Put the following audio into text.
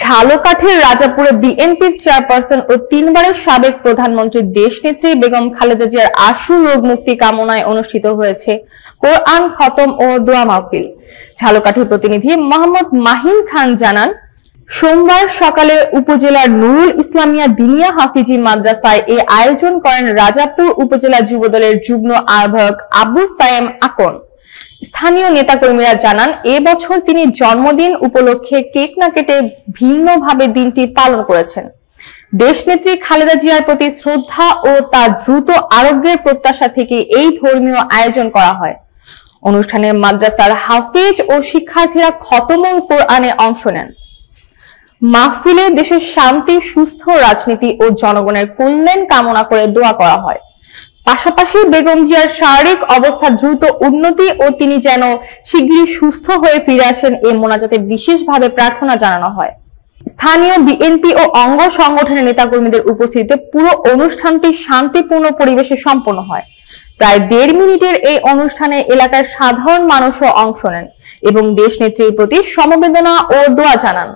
ঝালকাঠির রাজাপুরে বিএনপির চেয়ারপারসন ও 3 বারের সাবেক প্রধানমন্ত্রী দেশনেত্রী বেগম খালেদা জিয়ার আশু রোগ মুক্তি কামনায় অনুষ্ঠিত হয়েছে কোরআন খতম ও দোয়া মাহফিল। ঝালকাঠির প্রতিনিধি মোহাম্মদ মাহিন খান জানান, সোমবার সকালে উপজেলার নুরুল ইসলামিয়া দিনিয়া হাফিজি মাদ্রাসায় এ আয়োজন করেন রাজাপুর উপজেলা যুবদলের যুগ্ম আহ্বায়ক আবু সায়েম আকন। স্থানীয় নেতাকর্মীরা জানান, এবছর তিনি জন্মদিন উপলক্ষে কেক না কেটে ভিন্নভাবে দিনটি পালন করেছেন। দেশনেত্রী খালেদা জিয়ার প্রতি শ্রদ্ধা ও তার দ্রুত আরোগ্যের প্রত্যাশা থেকে এই ধর্মীয় আয়োজন করা হয়। অনুষ্ঠানে মাদ্রাসার হাফেজ ও শিক্ষার্থীরা খতমুল কোরআনে অংশ নেন। মাহফিলে দেশের শান্তি, সুস্থ রাজনীতি ও জনগণের কল্যাণ কামনা করে দোয়া করা হয়। পাশাপাশি বেগম জিয়ার শারীরিক অবস্থা দ্রুত উন্নতি ও তিনি যেন শিগগিরই সুস্থ হয়ে ফিরে আসেন এই মোনাজাতে বিশেষভাবে প্রার্থনা জানানো হয়। স্থানীয় বিএনপি ও অঙ্গ সংগঠনের নেতাকর্মীদের উপস্থিতিতে পুরো অনুষ্ঠানটি শান্তিপূর্ণ পরিবেশে সম্পন্ন হয়। প্রায় 1.5 মিনিটের এই অনুষ্ঠানে এলাকার সাধারণ মানুষও অংশ নেন এবং দেশনেত্রীর প্রতি সমবেদনা ও দোয়া জানান।